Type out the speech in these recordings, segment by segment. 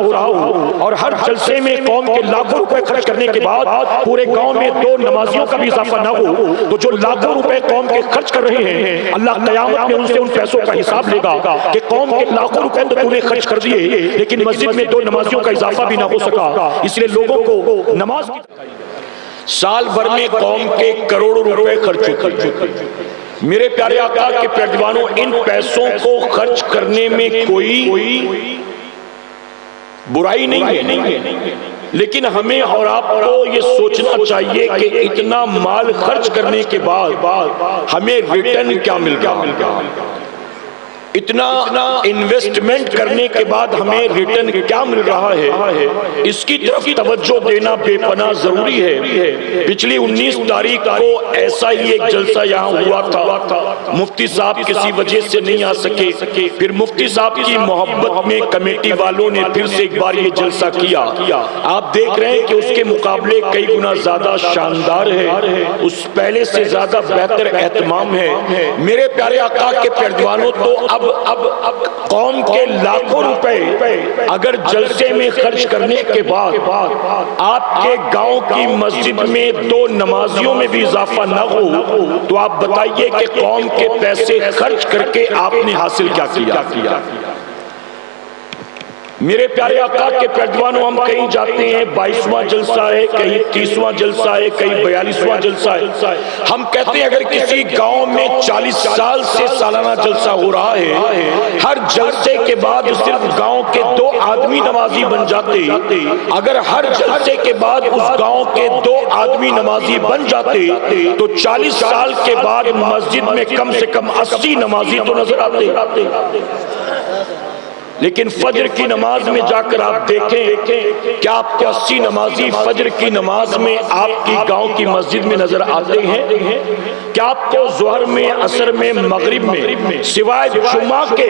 ہو رہا ہو اور ہر جلسے میں قوم کے لاکھوں روپے خرچ کرنے کے بعد پورے گاؤں میں 2 نمازیوں کا بھی اضافہ نہ ہو، تو جو لاکھوں روپے قوم کے خرچ کر رہے ہیں اللہ قیامت میں ان سے ان پیسوں کا حساب لے گا کہ قوم کے لاکھوں روپے تو تو نے خرچ کر دیے لیکن مسجد میں 2 نمازیوں کا اضافہ بھی نہ ہو سکا۔ اس لیے لوگوں کو نماز سال بھر میں قوم کے کروڑوں روپے خرچ ہوتے ہیں۔ میرے پیارے آقا کے پیروانوں، ان پیسوں کو خرچ کرنے میں کوئی برائی نہیں ہے، لیکن ہمیں اور آپ کو یہ سوچنا چاہیے کہ اتنا مال خرچ کرنے کے بعد ہمیں ریٹرن کیا مل رہا ہے، اتنا انویسٹمنٹ کرنے کے بعد ہمیں ریٹرن کیا مل رہا ہے، اس کی طرف توجہ دینا بے پناہ ضروری ہے۔ پچھلی 19 تاریخ کو ایسا ہی ایک جلسہ یہاں ہوا تھا، مفتی صاحب کسی وجہ سے نہیں آ سکے، پھر مفتی صاحب کی محبت میں کمیٹی والوں نے پھر سے ایک بار یہ جلسہ کیا۔ آپ دیکھ رہے ہیں کہ اس کے مقابلے کئی گنا زیادہ شاندار ہے، اس پہلے سے زیادہ بہتر اہتمام ہے۔ میرے پیارے آقا کے پیروانوں، تو اب قوم کے لاکھوں روپے اگر جلسے میں خرچ کرنے کے بعد آپ کے گاؤں کی مسجد میں 2 نمازیوں میں بھی اضافہ نہ ہو تو آپ بتائیے کہ قوم کے پیسے خرچ کر کے آپ نے حاصل کیا کیا؟ میرے پیارے آقا کے پیروانوں، ہم کہیں جاتے ہیں 22واں جلسہ ہے، کہیں 30واں جلسہ ہے، کہیں 42واں جلسہ ہے، ہم کہتے ہیں اگر کسی گاؤں میں 40 سال سے سالانہ جلسہ ہو رہا ہے، ہر جلسے کے بعد صرف گاؤں کے 2 آدمی نمازی بن جاتے، اگر ہر جلسے کے بعد اس گاؤں کے 2 آدمی نمازی بن جاتے تو 40 سال کے بعد مسجد میں کم سے کم 80 نمازی تو نظر آتے۔ لیکن فجر کی نماز میں جا کر آپ دیکھیں کیا آپ کو 80 نمازی فجر کی نماز میں آپ کی گاؤں کی مسجد میں نظر آتے ہیں؟ کیا آپ کو ظہر میں، عصر میں، مغرب میں سوائے جمعہ کے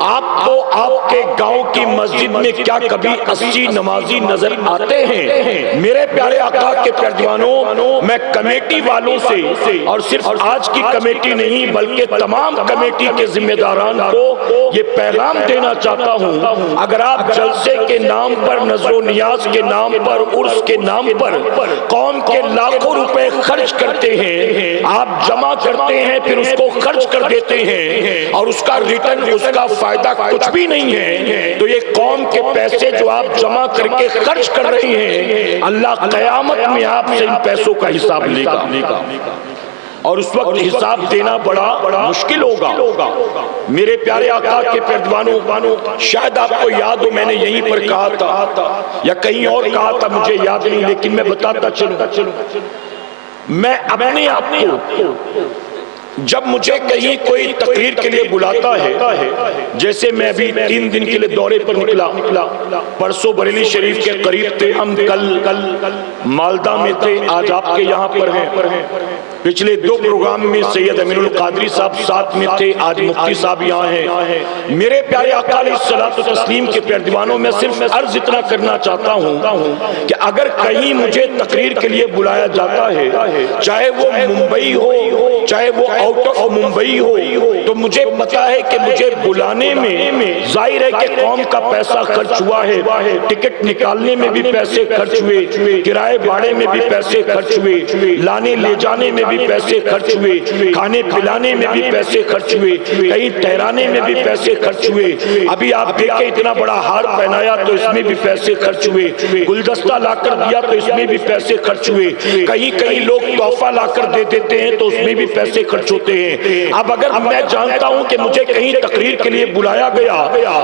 آپ کو آپ کے گاؤں کی مسجد میں کیا کبھی 80 نمازی نظر آتے ہیں؟ میرے پیارے آقا کے پیروانوں، میں کمیٹی والوں سے اور صرف آج کی کمیٹی نہیں بلکہ تمام کمیٹی کے ذمہ داران کو یہ پیغام دینا چاہتا ہوں، اگر آپ جلسے کے نام پر، نظر و نیاز کے نام پر، عرس کے نام پر قوم کے لاکھوں روپے خرچ کرتے ہیں، آپ جمع کرتے ہیں پھر اس کو خرچ کر دیتے ہیں اور اس کا ریٹرن، اس کا فائدہ کچھ بھی نہیں ہے، تو یہ قوم کے پیسے جو آپ جمع کر کے خرچ کر رہے ہیں، اللہ قیامت میں آپ سے ان پیسوں کا حساب لے گا اور اس وقت حساب دینا بڑا مشکل ہوگا۔ میرے پیارے آقا کے پیروانوں، شاید آپ کو یاد ہو میں نے یہیں پر کہا تھا یا کہیں اور کہا تھا، مجھے یاد نہیں، لیکن میں بتاتا چلوں، میں اپنے آپ کو جب مجھے کہیں کوئی تقریر کے لیے بلاتا ہے، جیسے میں ابھی 3 دن کے لیے دورے پر نکلا، پرسوں بریلی شریف کے قریب تھے ہم، کل مالدہ میں تھے، آج آپ کے یہاں پر ہیں، پچھلے 2 پروگرام میں سید امین القادری صاحب ساتھ میں تھے، آج مفتی صاحب یہاں ہیں۔ میرے پیارے آقا علیہ الصلوۃ والتسلیم کے پیروانوں، میں صرف عرض اتنا کرنا چاہتا ہوں کہ اگر کہیں مجھے تقریر کے لیے بلایا جاتا ہے، چاہے وہ ممبئی ہو، چاہے وہ آؤٹ آف ممبئی ہو، تو مجھے پتا ہے کہ مجھے بلانے میں ظاہر ہے کہ قوم کا پیسہ خرچ ہوا ہے، ٹکٹ نکالنے میں بھی پیسے خرچ ہوئے، کرائے بھاڑے میں بھی پیسے خرچ ہوئے، لانے لے جانے میں بھی پیسے خرچ ہوئے، کھانے پلانے میں بھی پیسے خرچ ہوئے، کہیں ٹھہرانے میں بھی پیسے خرچ ہوئے، ابھی آپ دیکھیں اتنا بڑا ہار پہنایا تو اس میں بھی پیسے خرچ ہوئے، گلدستہ لا کر دیا تو اس میں بھی پیسے خرچ ہوئے، کہیں لوگ تحفہ لا کر دے دیتے ہیں تو اس میں بھی پیسے خرچ ہوتے ہیں۔ اب اگر میں جانتا ہوں کہ مجھے کہیں تقریر کے لیے بلایا گیا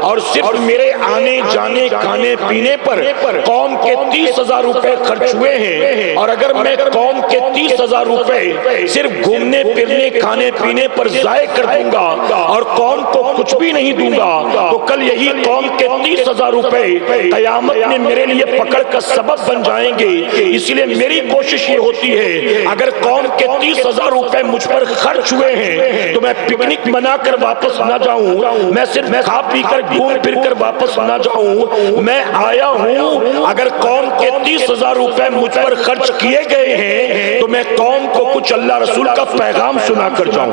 اور صرف میرے آنے جانے کھانے پینے پر قوم کے 30,000 روپے خرچ ہوئے ہیں، اور اگر میں قوم کے 30,000 روپے صرف گھومنے پھرنے کھانے پینے پر ضائع کر دوں گا اور قوم کو کچھ بھی نہیں دوں گا تو کل یہی قوم کے 30,000 روپے قیامت میں میرے لیے پکڑ کا سبب بن جائیں گے۔ اس لیے میری کوشش یہ ہوتی ہے اگر قوم کے 30,000 روپے مجھ پر خرچ ہوئے ہیں تو میں پکنک منا کر واپس نہ جاؤں، میں صرف کھا پی کر گھوم پھر کر واپس نہ جاؤں، میں آیا ہوں اگر قوم کے 30,000 روپے مجھ پر خرچ کیے گئے ہیں تو میں قوم کو کچھ اللہ رسول کا پیغام سنا کر جاؤں۔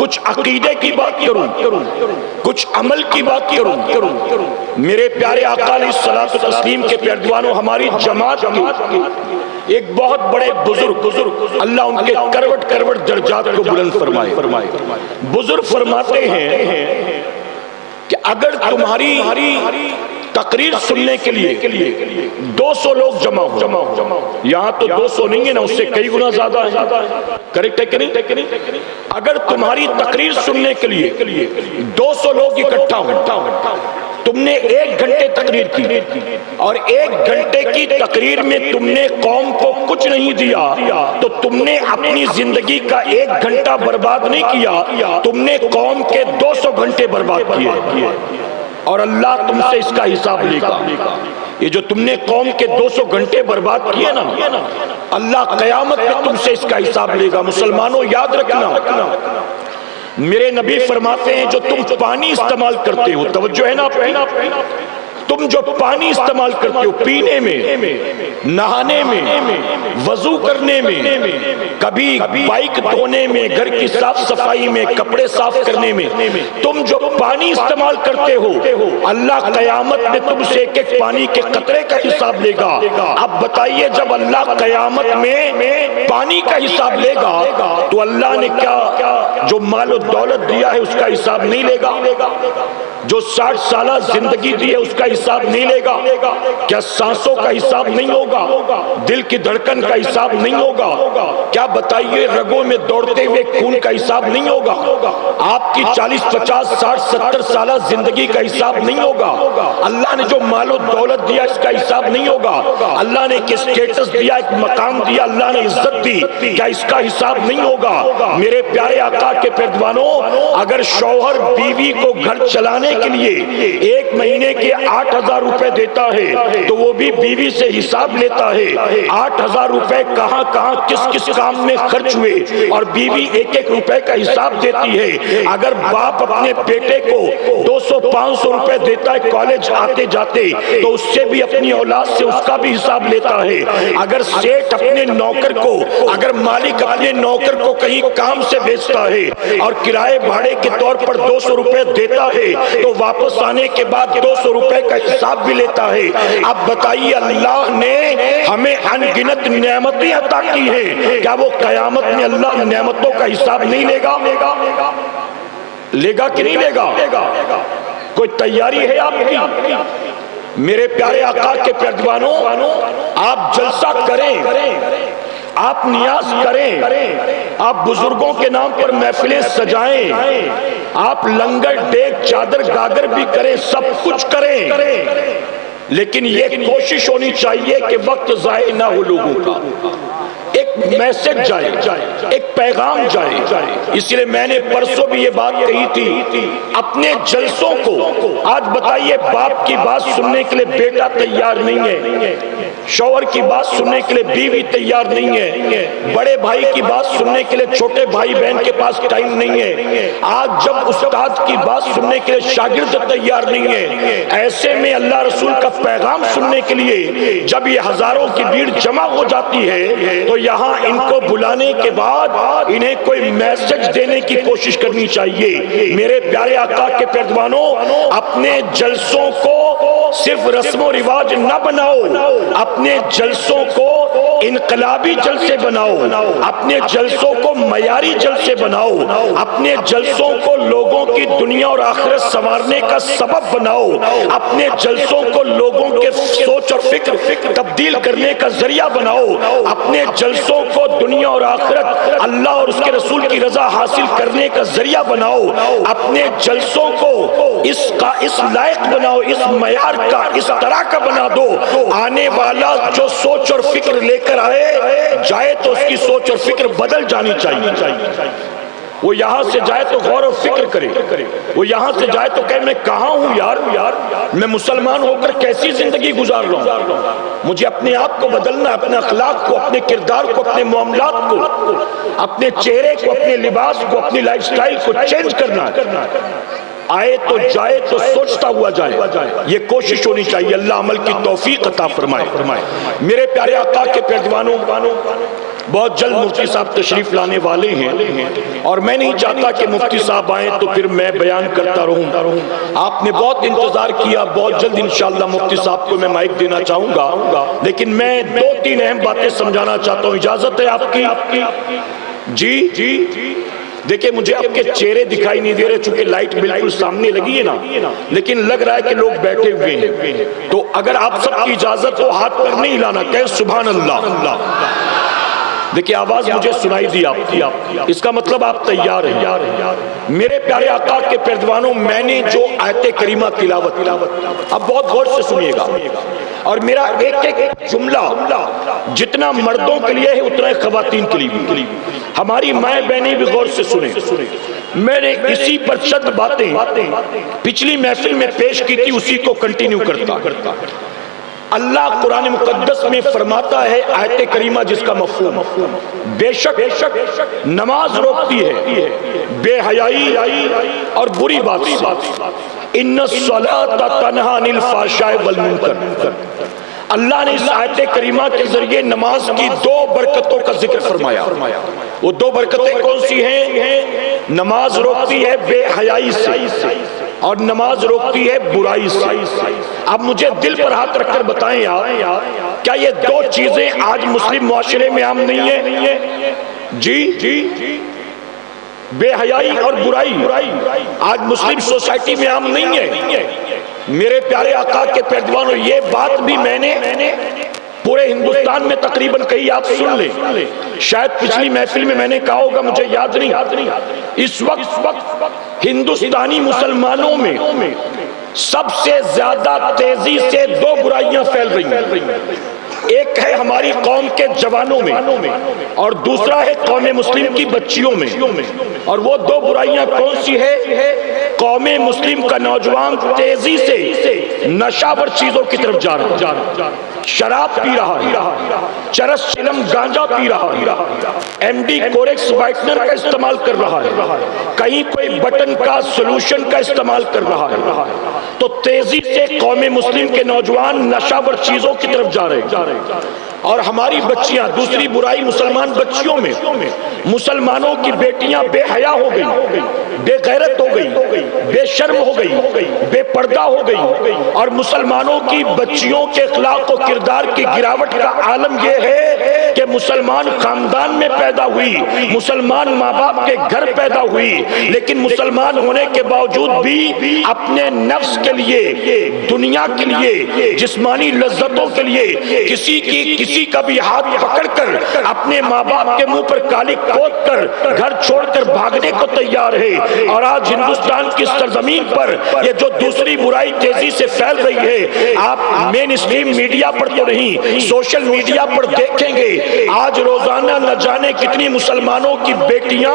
کچھ عقیدے کی بات کروں، کچھ عمل کی بات کروں۔ میرے پیارے آقا علیہ الصلوۃ والتسلیم کے پیروانوں، ہماری جماعت کے ایک بہت بڑے بزرگ، اللہ ان کے کروٹ کروٹ درجات کو بلند فرمائے، بزرگ فرماتے ہیں کہ اگر تمہاری تقریر سننے کے لیے 200 لوگ جمع ہو، یہاں تو 200 نہیں ہے نا، اس سے کئی گنا زیادہ ہے، کریکٹ ہے کہ نہیں؟ اگر تمہاری تقریر سننے کے لیے 200 لوگ اکٹھا ہو، تم نے 1 گھنٹے تقریر کی اور 1 گھنٹے کی تقریر میں تم نے قوم کو کچھ نہیں دیا، تو تم نے اپنی زندگی کا 1 گھنٹہ برباد نہیں کیا، تم نے قوم کے 200 گھنٹے برباد کیے، اور اللہ تم سے اس کا حساب لے گا۔ یہ جو تم نے قوم کے 200 گھنٹے برباد کیے نا، اللہ قیامت میں تم سے اس کا حساب لے گا۔ مسلمانوں یاد رکھنا، میرے نبی فرماتے ہیں جو تم پانی استعمال کرتے ہو، توجہ ہے نا آپ کی، تم جو پانی استعمال کرتے ہو پینے میں، نہانے میں، وضو کرنے میں، کبھی بائک دھونے میں، گھر کی صاف صفائی میں، کپڑے صاف کرنے میں، تم جو پانی استعمال کرتے ہو، اللہ قیامت میں تم سے ایک ایک پانی کے قطرے کا حساب لے گا۔ اب بتائیے جب اللہ قیامت میں پانی کا حساب لے گا تو اللہ نے کیا جو مال و دولت دیا ہے اس کا حساب نہیں لے گا؟ جو 60 سالہ زندگی دی ہے اس کا حساب نہیں لے گا؟ کیا سانسوں کا حساب نہیں ہوگا؟ دل کی دھڑکن کا حساب نہیں ہوگا؟ کیا بتائیے رگوں میں دوڑتے ہوئے خون کا حساب نہیں ہوگا؟ آپ کی 40 50 60 70 سالہ زندگی کا حساب نہیں ہوگا؟ اللہ نے جو مال و دولت دیا اس کا حساب نہیں ہوگا؟ اللہ نے ایک اسٹیٹس دیا، ایک مقام دیا، اللہ نے عزت دی، کیا اس کا حساب نہیں ہوگا؟ میرے پیارے آقا کے پیروانوں، اگر شوہر بیوی کو گھر چلانے کے لیے 1 مہینے کے 8,000 روپے دیتا ہے تو وہ بھی بیوی سے حساب لیتا ہے 8,000 روپے کہاں کہاں کس کس کام میں خرچ ہوئے، اور بیوی 1 روپے کا حساب دیتی ہے۔ اگر باپ اپنے بیٹے کو 200-500 روپے دیتا ہے کالج آتے جاتے تو اس سے بھی اپنی اولاد سے اس کا بھی حساب لیتا ہے۔ اگر سیٹ اپنے نوکر کو، اگر مالک اپنے نوکر کو کہیں کام سے بھیجتا ہے اور کرائے بھاڑے کے طور پر 200 روپے دیتا ہے تو واپس آنے کے بعد 200 روپے کا حساب بھی لیتا ہے۔ اب بتائیے اللہ نے ہمیں ان گنت نعمتیں عطا کی ہیں، کیا وہ قیامت میں اللہ نعمتوں کا حساب نہیں لے گا؟ لے گا کہ نہیں لے گا؟ کوئی تیاری ہے آپ کی؟ میرے پیارے آقا کے پیروانوں، آپ جلسہ کریں، آپ نیاز کریں، آپ بزرگوں کے نام پر محفلیں سجائیں، آپ لنگر ڈیک چادر گاگر بھی کریں، سب کچھ کریں، لیکن یہ کوشش ہونی چاہیے کہ وقت ضائع نہ ہو لوگوں کا، ایک میسج جائے، ایک پیغام جائے۔ اس لیے میں نے پرسوں بھی یہ بات کہی تھی، اپنے جلسوں کو، آج بتائیے باپ کی بات سننے کے لیے بیٹا تیار نہیں ہے، شوہر کی بات سننے کے لیے بیوی تیار نہیں ہے، بڑے بھائی کی بات سننے کے لیے چھوٹے بھائی بہن کے پاس ٹائم نہیں ہے، آج جب استاد کی بات سننے کے لیے شاگرد تیار نہیں ہے، ایسے میں اللہ رسول کا پیغام سننے کے لیے جب یہ ہزاروں کی بھیڑ جمع ہو جاتی ہے تو یہاں ان کو بلانے کے بعد انہیں کوئی میسج دینے کی کوشش کرنی چاہیے۔ میرے پیارے آقا کے پیروانوں، اپنے جلسوں کو صرف رسم و رواج نہ بناؤ، اپنے جلسوں کو انقلابی جلسے بناؤ، اپنے جلسوں کو معیاری جلسے بناؤ، اپنے جلسوں کو لوگوں کی دنیا اور آخرت سنوارنے کا سبب بناؤ، اپنے جلسوں کو لوگوں کے سوچ اور فکر تبدیل کرنے کا ذریعہ بناؤ، اپنے جلسوں کو دنیا اور آخرت اللہ اور اس کے رسول کی رضا حاصل کرنے کا ذریعہ بناؤ، اپنے جلسوں کو اس لائق بناؤ، اس معیار کا، اس طرح کا بنا دو، آنے والا جو سوچ اور فکر لے کر جائے تو اس کی سوچ اور فکر بدل جانی چاہیے۔ وہ یہاں سے جائے تو غور و فکر کرے، وہ یہاں سے جائے تو کہے میں کہاں ہوں یار، میں مسلمان ہو کر کیسی زندگی گزار رہا ہوں، مجھے اپنے آپ کو بدلنا، اپنے اخلاق کو، اپنے کردار کو، اپنے معاملات کو، اپنے چہرے کو، اپنے لباس کو، اپنی لائف سٹائل کو چینج کرنا ہے۔ آئے تو جائے تو سوچتا ہوا جائے، یہ کوشش ہونی چاہیے۔ اللہ عمل کی توفیق عطا فرمائے۔ میرے پیارے آقا کے پیروانوں، بہت جلد مفتی صاحب تشریف لانے والے ہیں اور میں نہیں چاہتا کہ مفتی صاحب آئیں تو پھر میں بیان کرتا رہوں. آپ نے بہت انتظار کیا, بہت جلد انشاءاللہ مفتی صاحب کو میں مائک دینا چاہوں گا, لیکن میں 2-3 اہم باتیں سمجھانا چاہتا ہوں. اجازت ہے آپ کی؟ جی دیکھیں, مجھے آپ کے چہرے دکھائی نہیں دے رہے چونکہ لائٹ بالکل سامنے لگی ہے نا, لیکن لگ رہا ہے کہ لوگ بیٹھے ہوئے ہیں. تو اگر آپ سب کی اجازت ہو ہاتھ پر نہیں لانا, کہیں سبحان اللہ. دیکھیں آواز مجھے سنائی دی آپ کی, اس کا مطلب آپ تیار ہیں. میرے پیارے آقا کے پیروانوں, میں نے جو آیت کریمہ تلاوت, اب بہت غور سے سنیے گا, اور میرا ایک جملہ جتنا مردوں کے لیے ہے اتنا خواتین کے لیے بھی. ہماری مائیں بہنیں بھی غور سے سنیں. میں نے اسی پر چند باتیں پچھلی محفل میں پیش کی تھی, اسی کو کنٹینیو کرتا. اللہ قرآن مقدس میں فرماتا ہے آیت کریمہ جس کا مفہوم, بے شک نماز روکتی ہے بے حیائی اور بری بات سے. ان الصلاۃ تنہی عن الفحشاء والمنکر. اللہ نے اس آیت کریمہ کے ذریعے نماز کی 2 برکتوں کا ذکر فرمایا. وہ 2 برکتیں کون سی ہیں؟ نماز روکتی ہے بے حیائی سے اور نماز روکتی ہے برائی سے. اب مجھے دل پر ہاتھ رکھ کر بتائیں آپ, کیا یہ 2 چیزیں آج مسلم معاشرے میں عام نہیں ہیں؟ جی بے حیائی اور برائی آج مسلم سوسائٹی میں عام نہیں ہے. میرے پیارے آقا کے پیروانوں, یہ بات بھی میں نے پورے ہندوستان میں تقریباً کہی, آپ سن لیں. شاید پچھلی محفل میں نے کہا ہوگا, مجھے یاد نہیں. اس وقت ہندوستانی مسلمانوں میں سب سے زیادہ تیزی سے 2 برائیاں پھیل رہی ہیں. ایک ہے ہماری قوم کے جوانوں میں اور دوسرا ہے قوم مسلم کی بچیوں میں. اور وہ 2 برائیاں کون سی ہے؟ قوم مسلم کا نوجوان تیزی سے نشاور چیزوں کی طرف جا رہا ہے, شراب پی رہا ہے, چرس چلم گانجا پی رہا ہے, ایم ڈی کورکس وائٹنر کا استعمال کر رہا ہے, کہیں کوئی بٹن کا سولوشن کا استعمال کر رہا ہے. تو تیزی سے قوم مسلم کے نوجوان نشاور چیزوں کی طرف جا رہے ہیں. اور ہماری بچیاں, دوسری برائی مسلمان بچیوں میں, مسلمانوں کی بیٹیاں بے حیا ہو گئی, بے غیرت ہو گئی, بے شرم ہو گئی, بے پردہ ہو گئی. اور مسلمانوں کی بچیوں کے اخلاق و کردار کی گراوٹ کا عالم یہ ہے کہ مسلمان خاندان میں پیدا ہوئی, مسلمان ماں باپ کے گھر پیدا ہوئی, لیکن مسلمان ہونے کے باوجود بھی اپنے نفس کے لیے, دنیا کے لیے, جسمانی لذتوں کے لیے کسی کا بھی ہاتھ پکڑ کر اپنے ماں باپ کے منہ پر کالی پوت کر گھر چھوڑ کر بھاگنے کو تیار ہے. اور آج ہندوستان کی سرزمین پر یہ جو دوسری برائی تیزی سے پھیل رہی ہے, آپ مین اسٹریم میڈیا پر تو نہیں, سوشل میڈیا پر دیکھیں گے آج روزانہ نہ جانے کتنی مسلمانوں کی بیٹیاں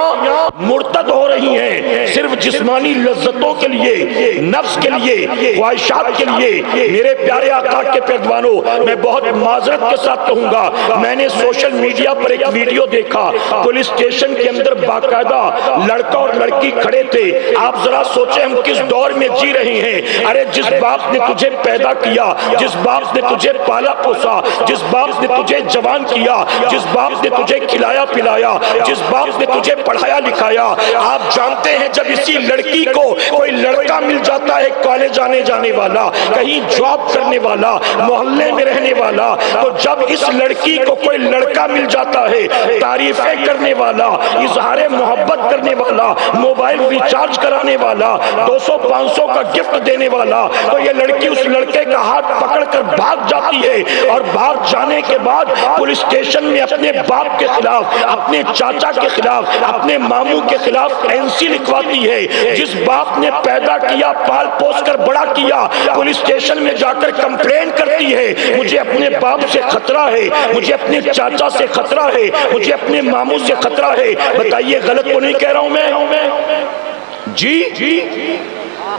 مرتد ہو رہی ہیں صرف جسمانی لذتوں کے لیے, نفس کے لیے, خواہشات کے لیے. میرے پیارے آقا کے پیروانوں, میں بہت معذرت کے ساتھ کہوں گا, میں نے سوشل میڈیا پر ایک ویڈیو دیکھا, پولیس اسٹیشن کے اندر باقاعدہ لڑکا اور لڑکی کھڑے تھے. آپ ذرا سوچیں ہم کس دور میں جی رہے ہیں. ارے جس باپ نے تجھے پیدا کیا, جس باپ نے تجھے پالا پوسا, جس باپ نے تجھے جوان کیا, جس باپ نے تجھے کھلایا پلایا, جس باپ نے تجھے پڑھایا لکھایا, آپ جانتے ہیں جب اسی لڑکی کو کوئی لڑکا مل جاتا ہے, کالج جانے والا, کہیں جاب کرنے والا, محلے میں رہنے والا, تو جب اس لڑکی کو کوئی لڑکا مل جاتا ہے, تعریفیں کرنے والا, اظہار محبت کرنے والا, موبائل ریچارج کرانے والا, 200-500 کا گفٹ دینے والا, تو یہ لڑکی اس لڑکے کا ہاتھ پکڑ کر بھاگ جاتی ہے. اور بھاگ جانے کے بعد پولیس اسٹیشن میں اپنے باپ کے خلاف, اپنے چاچا کے خلاف, اپنے ماموں کے خلاف NC لکھواتی ہے. جس باپ نے پیدا کیا, پال پوس کر بڑا کیا, پولیس اسٹیشن میں جا کر کمپلین کرتی ہے, مجھے اپنے باپ سے خطرہ ہے, مجھے اپنے چاچا سے خطرہ ہے, مجھے اپنے ماموں سے خطرہ ہے. بتائیے غلط تو نہیں کہہ رہا ہوں میں؟ جی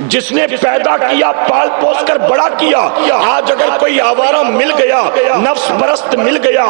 جس نے پیدا کیا، پال پوس کر بڑا کیا، آج اگر کوئی آوارہ مل گیا، نفس پرست مل گیا،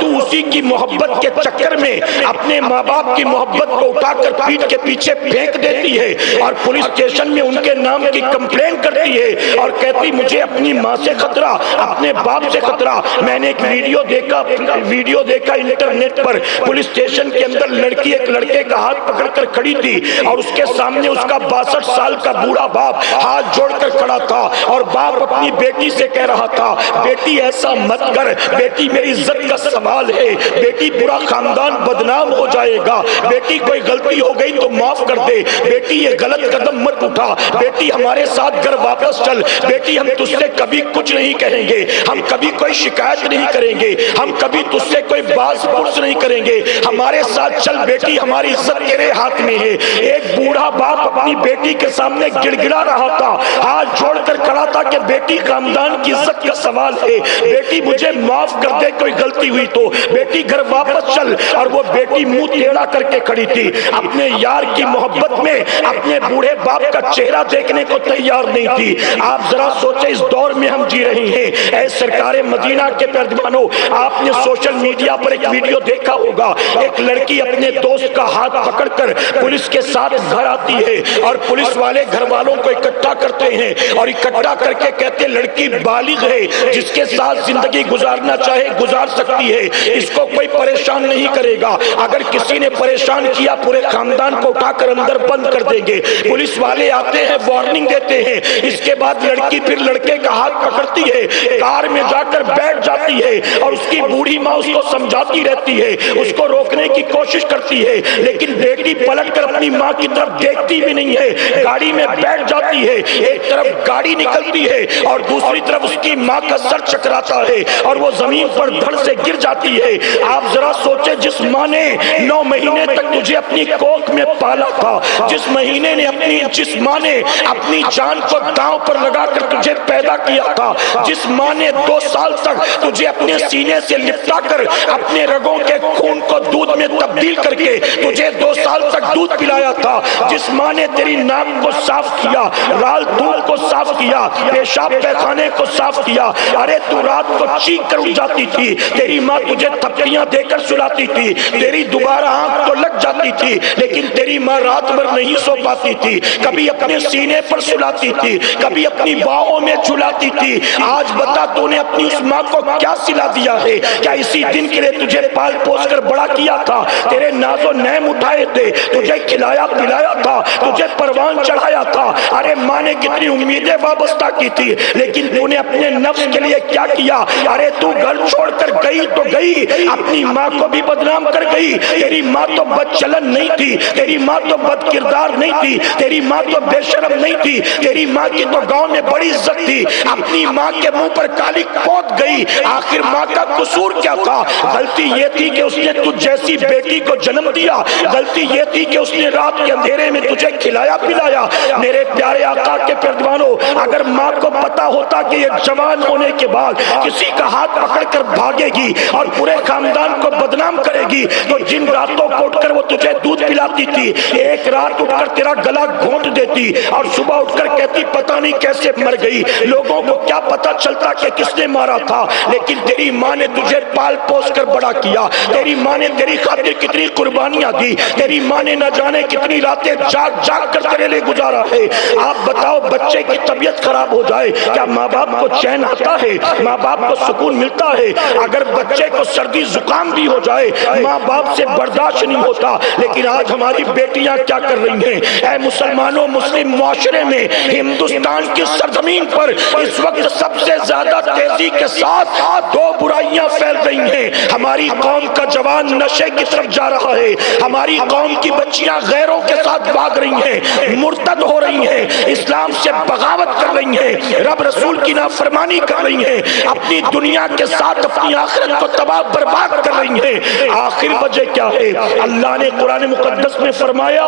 تو اسی کی محبت کے چکر میں اپنے ماں باپ کی محبت کو اٹھا کر پیٹ کے پیچھے پھینک دیتی ہے اور پولیس اسٹیشن میں ان کے نام کی کمپلین کرتی ہے اور کہتی مجھے اپنی ماں سے خطرہ، اپنے باپ سے خطرہ۔ میں نے ایک ویڈیو دیکھا انٹرنیٹ پر، پولیس اسٹیشن کے اندر لڑکی ایک لڑکے کا ہاتھ پکڑ کر کھڑی تھی اور اس کے سامنے اس کا 62 سال کا بوڑھا باپ ہاتھ جوڑ کر کھڑا تھا اور باپ اپنی بیٹی سے کہہ رہا تھا بیٹی ایسا مت کر، بیٹی میری عزت کا سوال ہے، بیٹی پورا خاندان بدنام ہو جائے گا، بیٹی کوئی غلطی ہو گئی تو معاف کر دے، بیٹی یہ غلط قدم مت اٹھا، بیٹی ہمارے ساتھ گھر واپس چل، بیٹی ہم تجھ سے کبھی کچھ نہیں کہیں گے، ہم کبھی کوئی شکایت نہیں کریں گے، ہم کبھی تجھ سے کوئی باز پرس نہیں کریں گے، ہمارے ساتھ چل بیٹی، ہماری عزت تیرے ہاتھ میں ہے۔ ایک بوڑھا باپ اپنی بیٹی کے سامنے گڑ گڑا رہا تھا، ہاتھ جوڑ کر کھڑا تھا کہ بیٹی خاندان کی عزت کا سوال ہے، بیٹی مجھے معاف کر دے کوئی غلطی ہوئی تو، بیٹی گھر واپس چل۔ اور وہ بیٹی منہ ٹیڑھا کر کے کھڑی تھی، اپنے یار کی محبت میں اپنے بوڑھے باپ کا چہرہ دیکھنے کو تیار نہیں تھی۔ آپ ذرا سوچیں اس دور میں ہم جی رہے ہیں۔ اے سرکار مدینہ کے پردوانوں، آپ نے سوشل میڈیا پر ایک ویڈیو دیکھا ہوگا، ایک لڑکی اپنے دوست کا ہاتھ پکڑ کر پولیس کے ساتھ گھر آتی ہے اور پولیس والے گھر والوں کو اکٹھا کرتے ہیں اور اکٹھا کر کے کہتے ہیں لڑکی بالغ ہے، جس کے ساتھ زندگی گزارنا چاہے گزار سکتی ہے، اس کو کوئی پریشان نہیں کرے گا، اگر کسی نے پریشان کیا پورے خاندان کو اٹھا کر اندر بند کر دیں گے۔ پولیس والے آتے ہیں، وارننگ دیتے ہیں، اس کے بعد لڑکی پھر لڑکے کا ہاتھ پکڑتی ہے، کار میں جا کر بیٹھ جاتی ہے اور اس کی بوڑھی ماں اس کو سمجھاتی رہتی ہے، اس کو روکنے کی کوشش کرتی ہے، لیکن بیٹی پلٹ کر اپنی ماں کی طرف دیکھتی بھی نہیں ہے، گاڑی میں بیٹھ جاتی ہے، ایک طرف گاڑی نکلتی ہے اور دوسری طرف اس کی ماں کا سر چکراتا ہے اور وہ زمین پر دھڑ سے گر جاتی ہے۔ آپ ذرا سوچیں، جس ماں نے 9 مہینے تک تجھے اپنی کوکھ میں پالا تھا، جس ماں نے اپنی جان کو داؤں پر لگا کر تجھے پیدا کیا تھا، جس ماں نے 2 سال تک تجھے اپنے سینے سے لپٹا کر اپنے رگوں کے خون کو دودھ میں تبدیل کر کے تجھے 2 سال تک دودھ پلایا تھا، جس ماں نے تیری ناک کو صاف کیا، لال دودھ کو صاف کیا، پیشاب پیخانے کو صاف کیا، ارے تو رات کو چیخ کر اٹھ جاتی تھی، تیری ماں تجھے تھپڑیاں دے کر سلاتی تھی، تیری دوبارہ آنکھ تو لگ جاتی تھی، لیکن تیری ماں رات بھر نہیں سو پاتی تھی، کبھی اپنے سینے پر سلاتی تھی، کبھی اپنی باہوں میں جھلاتی تھی۔ آج بتا تو نے اپنی اس ماں کو کیا سلا دیا ہے؟ کیا اسی دن کے لیے تجھے پال پوس کر بڑا کیا تھا، تیرے ناز و نعم اٹھائے تھے، تجھے کھلایا پلایا تھا، تجھے پروان چڑھایا تھا، ارے ماں نے کتنی امیدیں وابستہ کی تھی، لیکن تو نے اپنے نفس کے لیے کیا کیا؟ ارے تو گھر چھوڑ کر گئی تو گئی، اپنی ماں کو بھی بدنام کر گئی۔ تیری ماں تو بد چلن نہیں تھی، تیری ماں تو بد کردار نہیں تھی، تیری ماں تو بے شرم نہیں تھی، تیری ماں کی تو گاؤں میں بڑی عزت تھی، اپنی ماں کے منہ پر کالی پوت گئی۔ آخر ماں کا قصور کیا تھا؟ غلطی یہ تھی کہ اس نے تجھ جیسی بیٹی کو جنم دیا، غلطی یہ تھی کہ اس نے رات کے اندھیرے میں تجھے کھلایا پلایا۔ میرے پیارے آقا کے پردوانوں، اگر ماں کو پتا ہوتا کہ یہ جوان ہونے کے بعد کسی کا ہاتھ پکڑ کر بھاگے گی اور پورے خاندان کو بدنام کرے گی، تو جن راتوں کو اٹھ کر وہ تجھے دودھ پلاتی تھی، ایک رات اٹھ کر تیرا گلا گھونٹ دیتی اور صبح اٹھ کر کہتی پتہ نہیں کیسے مر گئی، لوگوں کو کیا پتا چلتا کہ کس نے مارا تھا، لیکن تیری ماں نے تجھے پال پوس کر بڑا کیا، تیری ماں نے تیری خاطر کتنی قربانیاں دی، تیری ماں نے نہ جانے کتنی راتیں جاگ جاگ کر تیرے لیے گزارا ہے۔ آپ بتاؤ، بچے کی طبیعت خراب ہو جائے کیا ماں باپ کو چین آتا ہے؟ ماں باپ کو سکون ملتا ہے؟ اگر بچے کو سردی زکام بھی ہو جائے ماں باپ سے برداشت نہیں ہوتا، لیکن آج ہماری بیٹیاں کیا کر رہی ہیں؟ اے مسلمانوں، مسلم معاشرے میں ہندوستان کی سرزمین پر اس وقت سب سے زیادہ تیزی کے ساتھ 2 برائیاں پھیل رہی ہیں۔ ہماری قوم کا جوان نشے کی طرف جا رہا ہے، ہماری قوم کی بچیاں غیروں کے ساتھ بھاگ رہی ہیں، مرتد ہو رہی ہیں، اسلام سے بغاوت کر رہی ہیں، رب رسول کی نافرمانی کر رہی ہیں، اپنی دنیا کے ساتھ اپنی آخرت کو تباہ برباد کر رہی ہیں۔ آخر وجہ کیا ہے؟ اللہ نے قرآن مقدس میں فرمایا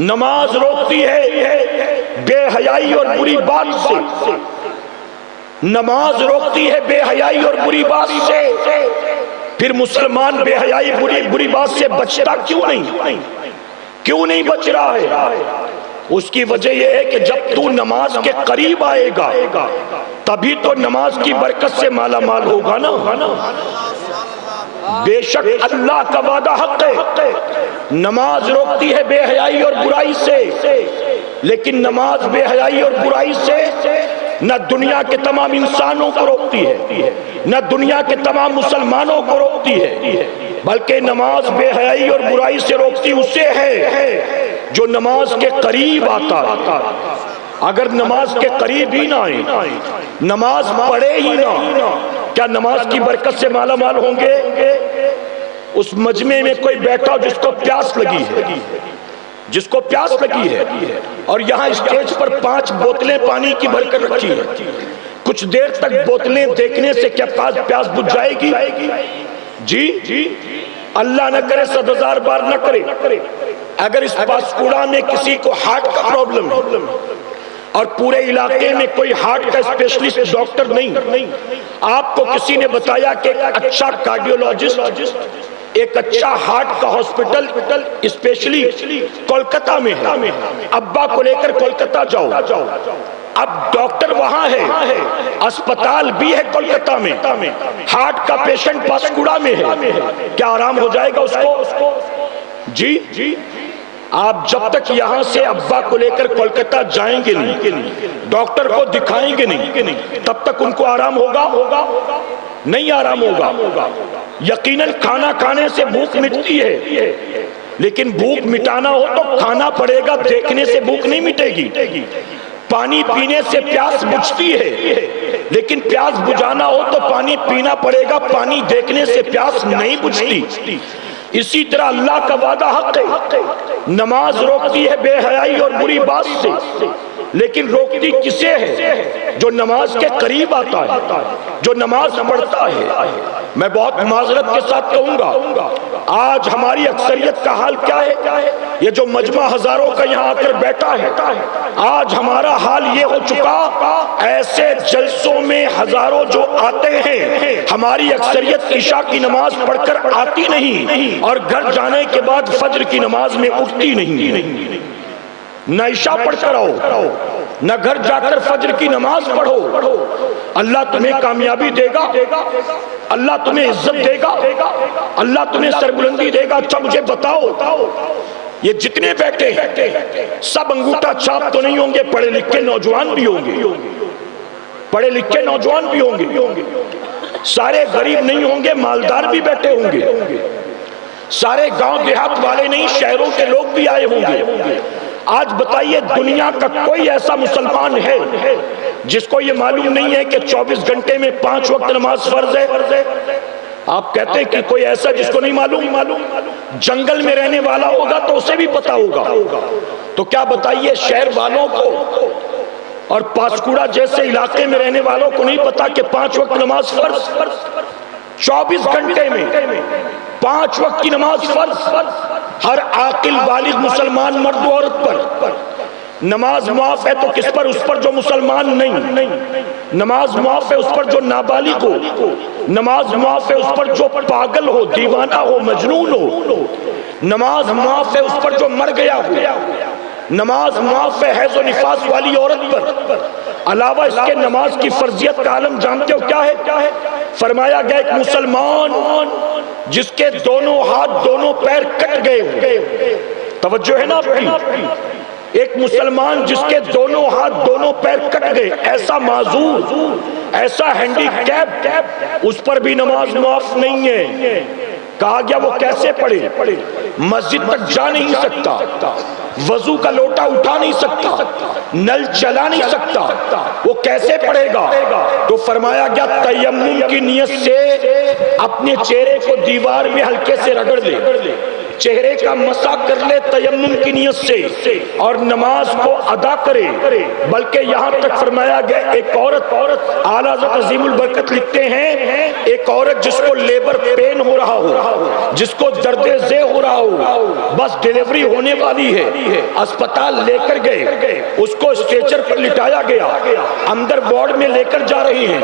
نماز روکتی ہے بے حیائی اور بری بات سے، نماز روکتی ہے بے حیائی اور بری بات سے، پھر مسلمان بے حیائی بری بات سے بچتا کیوں نہیں بچ رہا ہے؟ اس کی وجہ یہ ہے کہ جب تو نماز کے قریب آئے گا تبھی تو نماز کی برکت سے مالا مال ہوگا نا۔ بے شک اللہ کا وعدہ حق ہے، نماز روکتی ہے بے حیائی اور برائی سے، لیکن نماز بے حیائی اور برائی سے نہ دنیا کے تمام انسانوں کو روکتی ہے، نہ دنیا کے تمام مسلمانوں کو روکتی ہے، بلکہ نماز بے حیائی اور برائی سے روکتی اسے ہے جو نماز کے قریب آتا ہے۔ اگر نماز کے قریب ہی نہ آئے، نماز پڑھے ہی نہ، کیا نماز کی برکت سے مالا مال ہوں گے؟ اس مجمع میں کوئی بیٹھا جس کو پیاس لگی ہے، جس کو پیاس لگی ہے، اور یہاں اسٹیج پر 5 بوتلیں پانی کی بھر کر رکھی ہے، کچھ دیر تک بوتلیں دیکھنے سے کیا پیاس بجھ جائے گی؟ جی اللہ نہ کرے 100,000 بار نہ کرے، اگر اس پاسکوڑا میں کسی کو ہارٹ کا پرابلم ہے اور پورے علاقے میں کوئی ہارٹ کا اسپیشلسٹ ڈاکٹر نہیں، آپ کو کسی نے بتایا کہ ایک اچھا کارڈیولوجسٹ، ایک اچھا ہارٹ کا ہاسپٹل اسپیشلی کولکتہ میں ہے، ابا کو لے کر کولکتہ جاؤ، اب ڈاکٹر وہاں ہے، اسپتال بھی ہے کولکتہ میں، ہارٹ کا پیشنٹ پاسکوڑا میں ہے، کیا آرام ہو جائے گا اس کو؟ جی آپ جب تک یہاں سے ابا کو لے کر کولکتہ جائیں گے نہیں، ڈاکٹر کو دکھائیں گے نہیں، تب تک ان کو آرام ہوگا؟ نہیں آرام ہوگا۔ یقیناً کھانا کھانے سے بھوک مٹتی ہے، لیکن بھوک مٹانا ہو تو کھانا پڑے گا، دیکھنے سے بھوک نہیں مٹے گی۔ پانی پینے سے پیاس بجھتی ہے، لیکن پیاس بجھانا ہو تو پانی پینا پڑے گا، پانی دیکھنے سے پیاس نہیں بجھتی۔ اسی طرح اللہ کا وعدہ حق ہے، نماز روکتی ہے بے حیائی اور بری بات سے، لیکن روکتی کسے ہے؟ جو نماز کے قریب آتا ہے، جو نماز پڑھتا ہے۔ میں بہت معذرت کے ساتھ کہوں گا، آج ہماری اکثریت کا حال کیا ہے؟ یہ جو مجمع ہزاروں کا یہاں آ کر بیٹھا ہے، آج ہمارا حال یہ ہو چکا، ایسے جلسوں میں ہزاروں جو آتے ہیں، ہماری اکثریت عشاء کی نماز پڑھ کر آتی نہیں، اور گھر جانے کے بعد فجر کی نماز میں اٹھتی نہیں۔ نہ عشاء پڑھ کر آؤ، نہ گھر جا کر فجر کی نماز پڑھو، اللہ تمہیں کامیابی دے گا، اللہ تمہیں عزت دے گا، اللہ تمہیں سربلندی دے گا۔ اچھا مجھے بتاؤ، یہ جتنے بیٹھے ہیں سب انگوٹھا چھاپ تو نہیں ہوں گے، پڑھے لکھے نوجوان بھی ہوں گے، پڑھے لکھے نوجوان بھی ہوں گے، سارے غریب نہیں ہوں گے، مالدار بھی بیٹھے ہوں گے، سارے گاؤں دیہات والے نہیں، شہروں کے لوگ بھی آئے ہوں گے۔ آج بتائیے دنیا کا کوئی ایسا مسلمان ہے جس کو یہ معلوم نہیں ہے کہ 24 گھنٹے میں 5 وقت نماز فرض ہے؟ آپ کہتے ہیں کہ کوئی ایسا جس کو نہیں معلوم؟ جنگل میں رہنے والا ہوگا تو اسے بھی پتا ہوگا، تو کیا بتائیے شہر والوں کو اور پاسکوڑا جیسے علاقے میں رہنے والوں کو نہیں پتا کہ 5 وقت نماز فرض؟ 24 گھنٹے میں 5 وقت کی نماز فرض۔ ہر عاقل بالغ مسلمان مرد و عورت پر نماز معاف ہے، تو کس پر؟ اس پر جو مسلمان نہیں۔ نماز معاف ہے اس پر جو نابالغ ہو، نماز معاف ہے اس پر جو پاگل ہو، دیوانہ ہو، مجنون ہو، نماز معاف ہے اس پر جو مر گیا ہو، نماز معاف ہے حیض و نفاس والی عورت پر۔ علاوہ اس کے نماز کی فرضیت کا عالم جانتے ہو کیا ہے؟ فرمایا گیا ایک مسلمان جس کے دونوں ہاتھ دونوں پیر کٹ گئے ہوں، توجہ ہے نا آپ کی؟ ایک مسلمان جس کے دونوں ہاتھ دونوں پیر کٹ گئے، ایسا معذور، ایسا ہینڈی کیپ، اس پر بھی نماز معاف نہیں ہے۔ کہا گیا وہ کیسے پڑھے؟ مسجد تک جا نہیں سکتا، وضو کا لوٹا اٹھا نہیں سکتا، نل چلا نہیں سکتا، وہ کیسے پڑھے گا؟ تو فرمایا گیا تیمم کی نیت سے اپنے چہرے کو دیوار میں ہلکے سے رگڑ لے، چہرے کا مسح کر لے تیمم کی نیت سے، اور نماز کو ادا کرے۔ بلکہ یہاں تک فرمایا گیا ایک عورت، اعلیٰ حضرت عظیم البرکت لکھتے ہیں، ایک عورت جس کو لیبر پین ہو رہا ہو، جس کو درد ذہ ہو رہا ہو، بس ڈیلیوری ہونے والی ہے، اسپتال لے کر گئے، اس کو اسٹریچر پر لٹایا گیا، اندر وارڈ میں لے کر جا رہی ہیں،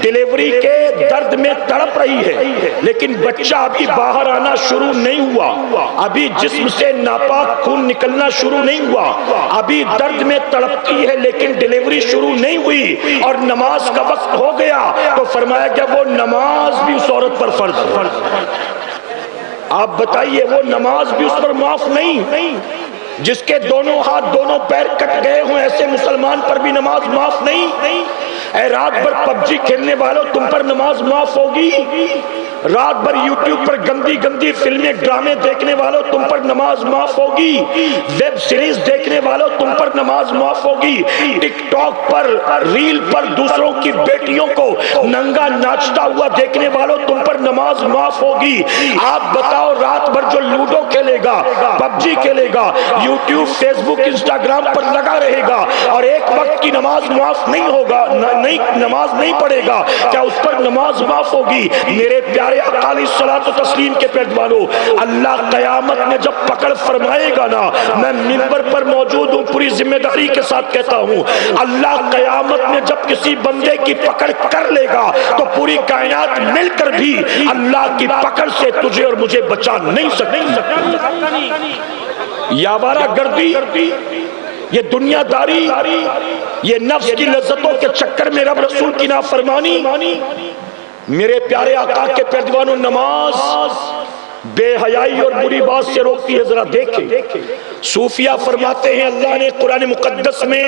ڈیلیوری کے درد میں تڑپ رہی ہے، لیکن بچہ ابھی باہر آنا شروع نہیں ہوا، ابھی جسم سے ناپاک خون نکلنا شروع نہیں ہوا, ابھی درد میں تڑپتی ہے لیکن ڈیلیوری شروع نہیں ہوئی اور نماز کا وقت ہو گیا, تو فرمایا کہ وہ نماز بھی اس عورت پر فرض ہے. آپ بتائیے وہ نماز بھی اس پر معاف نہیں؟ جس کے دونوں ہاتھ دونوں پیر کٹ گئے ہوں ایسے مسلمان پر بھی نماز معاف نہیں؟ اے رات بھر پب جی کھیلنے والوں تم پر نماز معاف ہوگی؟ رات بھر یوٹیوب پر گندی گندی فلمیں ڈرامے دیکھنے والوں تم پر نماز معاف ہوگی؟ ویب سیریز دیکھنے والوں تم پر نماز معاف ہوگی؟ ٹک ٹاک پر ریل پر دوسروں کی بیٹیوں کو ننگا ناچتا ہوا دیکھنے والوں تم پر نماز معاف ہوگی؟ آپ بتاؤ رات بھر جو لوڈو کھیلے گا, پب جی کھیلے گا, یوٹیوب فیس بک انسٹاگرام پر لگا رہے گا اور ایک وقت کی نماز معاف نہیں ہوگا, نماز نہیں پڑھے گا, کیا اس پر نماز معاف ہوگی؟ میرے پیارے آقا علیہ الصلوۃ والتسلیم کے پیروانوں, اللہ قیامت میں جب پکڑ فرمائے گا نا, میں منبر پر موجود ہوں پوری ذمہ داری کے ساتھ کہتا ہوں, اللہ قیامت میں جب کسی بندے کی پکڑ کر لے گا تو پوری کائنات مل کر بھی اللہ کی پکڑ سے تجھے اور مجھے بچا نہیں سکتی. یہ آوارہ گردی, یہ دنیا داری, یہ نفس کی لذتوں کے چکر میں رب رسول کی نافرمانی, میرے پیارے آقا کے پیروانوں نماز بے حیائی اور بری بات سے روکتی ہے. ذرا دیکھیں صوفیہ فرماتے ہیں اللہ نے قرآن مقدس میں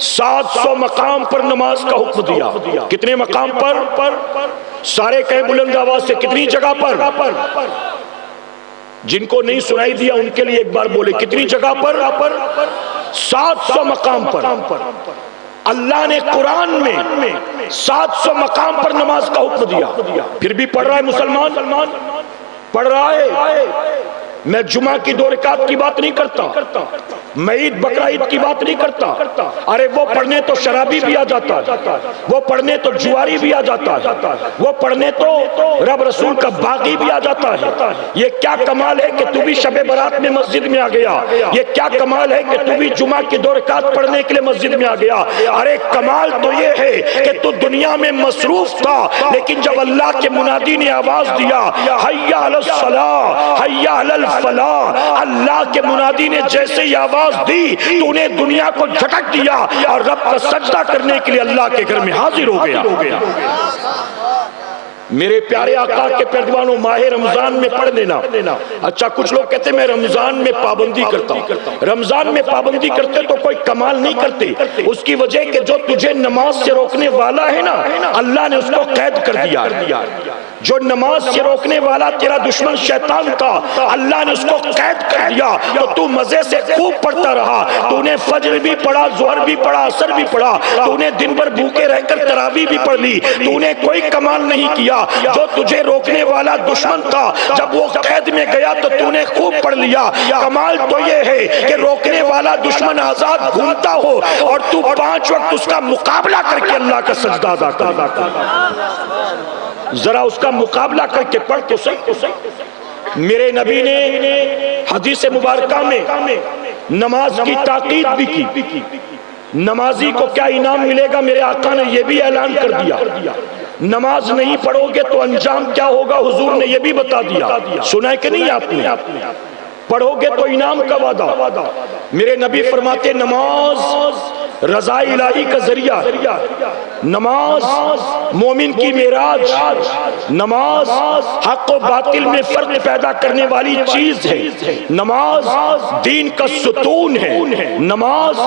700 مقام پر نماز کا حکم دیا. کتنے مقام پر؟ سارے کہیں بلند آواز سے, کتنی جگہ پر؟ جن کو نہیں سنائی دیا ان کے لیے ایک بار بولے, کتنی جگہ پر؟ 700 مقام پر. اللہ نے قرآن میں 700 مقام پر نماز کا حکم دیا. پھر بھی پڑھ رہا ہے مسلمان, پڑھ رہا ہے. میں جمعہ کی 2 رکعت کی بات نہیں کرتا, میں عید بقرہ عید کی بات نہیں کرتا. ارے وہ پڑھنے تو شرابی بھی آ جاتا ہے, وہ پڑھنے تو جواری بھی آ جاتا ہے, وہ پڑھنے تو رب رسول کا باغی بھی آ جاتا ہے. یہ کیا کمال ہے کہ تو بھی شب برات میں مسجد میں آ گیا, یہ کیا کمال ہے کہ تو بھی جمعہ کی 2 رکعت پڑھنے کے لیے مسجد میں آ گیا. ارے کمال تو یہ ہے کہ تو دنیا میں مصروف تھا, لیکن جب اللہ کے منادی نے آواز دیا حی علی الصلاۃ حی علی الفلاح, اللہ کے منادی نے جیسے ہی آواز دی تو نے دنیا کو جھٹک دیا اور رب کا سجدہ کرنے کے لیے اللہ کے گھر میں حاضر ہو گیا. میرے پیارے آقا کے پیروانوں ماہ رمضان میں پڑھ لینا. اچھا کچھ لوگ کہتے ہیں میں رمضان میں پابندی کرتا ہوں. رمضان میں پابندی کرتے تو کوئی کمال نہیں کرتے, اس کی وجہ کہ جو تجھے نماز سے روکنے والا ہے نا, اللہ نے اس کو قید کر دیا. جو نماز سے روکنے والا تیرا دشمن شیطان تھا, اللہ نے اس کو قید کر دیا. تو مزے سے خوب پڑھتا رہا, تو نے فجر بھی پڑھا, ظہر بھی پڑھا, عصر بھی پڑھا, تو نے دن بھر بھوکے رہ کر تراویح بھی پڑھ لی, تو نے کوئی کمال نہیں کیا. جو تجھے روکنے والا دشمن تھا جب وہ قید میں گیا تو نے خوب پڑھ لیا. کمال تو یہ ہے کہ روکنے والا دشمن آزاد گھومتا ہو اور تو 5 وقت اس کا مقابلہ کر کے اللہ کا سجدہ ادا کر. ذرا اس کا مقابلہ کر کے پڑھ تو صحیح. میرے نبی نے حدیث مبارکہ میں نماز کی تاکید بھی کی. نمازی کو کیا انعام ملے گا میرے آقا نے یہ بھی اعلان کر دیا. نماز نہیں پڑھو گے تو انجام کیا ہوگا حضور نے یہ بھی بتا دیا. سنا ہے کہ نہیں آپ نے؟ پڑھو گے تو انعام کا وعدہ. میرے نبی فرماتے نماز رضا الہی کا ذریعہ, نماز مومن کی معراج, نماز حق و باطل میں فرق پیدا کرنے والی چیز ہے, نماز دین کا ستون ہے, نماز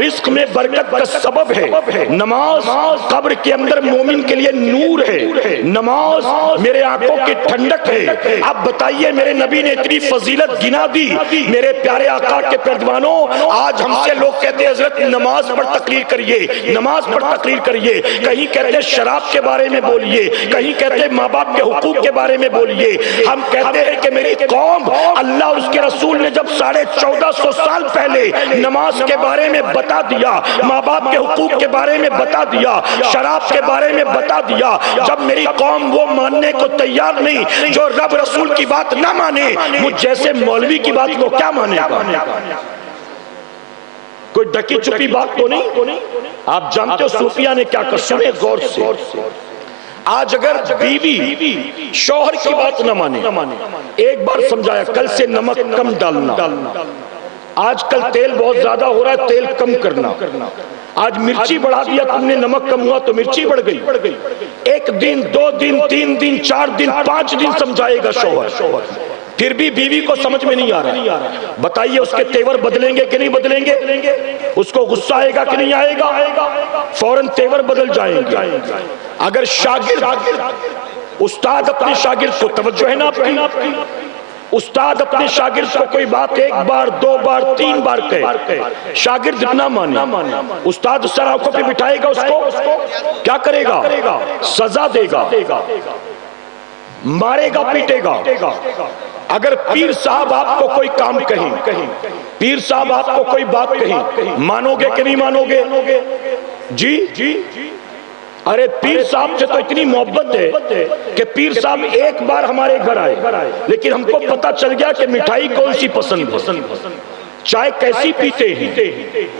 رزق میں برکت کا سبب ہے, نماز قبر کے اندر مومن کے لیے نور ہے, نماز میرے آنکھوں کی ٹھنڈک ہے. اب بتائیے میرے نبی نے اتنی فضیلت گنا دی. میرے پیارے آقا کے پیروانوں آج ہم سے لوگ کہتے ہیں حضرت نماز پر تقریر کریے, نماز پر تقریر کریے. کہیں کہتے ہیں شراب کے بارے میں بولیے, کہیں کہتے ہیں ماں باپ کے حقوق کے بارے میں بولیے. ہم کہتے ہیں کہ میری قوم اللہ اور اس کے رسول نے جب 1450 سال پہلے نماز کے بارے میں بتا دیا, ماں باپ کے حقوق کے بارے میں بتا دیا, شراب کے بارے میں بتا دیا, جب میری قوم وہ ماننے کو تیار نہیں جو رب رسول کی بات نہ مانے, مجھ جیسے مولوی کی بات کو کیا مانے گا؟ کوئی ڈکی چھپی بات تو نہیں. آپ جانتے ہو صوفیہ نے کیا کر, سنے غور سے. آج اگر بیوی شوہر کی بات نہ مانے، ایک بار سمجھایا کل سے نمک کم ڈالنا، آج کل تیل بہت زیادہ ہو رہا ہے تیل کم کرنا، آج مرچی بڑھا دیا تم نے نمک کم ہوا تو مرچی بڑھ گئی، ایک دن 2 دن 3 دن 4 دن 5 دن سمجھائے گا شوہر، پھر بھی بیوی کو سمجھ میں نہیں آ رہا، بتائیے اس کے تیور بدلیں گے کہ نہیں بدلیں گے؟ اس کو غصہ آئے گا کہ نہیں آئے گا؟ فوراً تیور بدل جائیں گے۔ اگر شاگرد، استاد اپنے شاگرد کو توجہ ہے نا آپ کی، استاد اپنے شاگرد کو کوئی بات 1 بار 2 بار 3 بار کہے، شاگرد نہ مانے، استاد سر آنکھوں پہ بٹھائے گا، اس کو کیا کرے گا؟ سزا دے گا، مارے گا پیٹے گا۔ اگر پیر صاحب آپ کو کوئی کام کہیں، پیر صاحب آپ کو کوئی بات کہیں، مانو گے کہ نہیں مانو گے؟ جی ارے پیر صاحب سے تو اتنی محبت ہے کہ پیر صاحب ایک بار ہمارے گھر آئے، لیکن ہم کو پتا چل گیا کہ مٹھائی کون سی پسند ہے، چائے کیسی پیتے ہیں،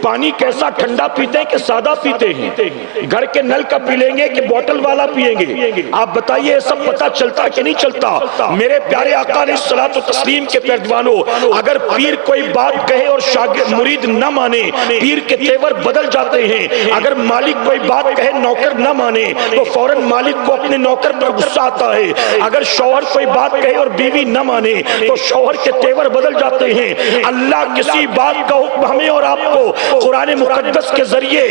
پانی کیسا ٹھنڈا پیتے ہیں کہ سادہ پیتے ہیں، گھر کے نل کا پی لیں گے کہ بوٹل والا پییں گے؟ آپ بتائیے یہ سب پتا چلتا کہ نہیں چلتا؟ میرے پیارے آقا علیہ الصلوۃ والتسلیم کے پیروانوں، اگر پیر کوئی بات کہے اور شاگرد مرید نہ مانے، پیر کے تیور بدل جاتے ہیں۔ اگر مالک کوئی بات کہے نوکر نہ مانے تو فوراً مالک کو اپنے نوکر پر غصہ آتا ہے۔ اگر شوہر کوئی بات کہے اور بیوی نہ مانے تو شوہر کے تیور بدل جاتے ہیں۔ اللہ کسی بات کا حکم ہمیں اور آپ کو قرآن مقدس کے ذریعے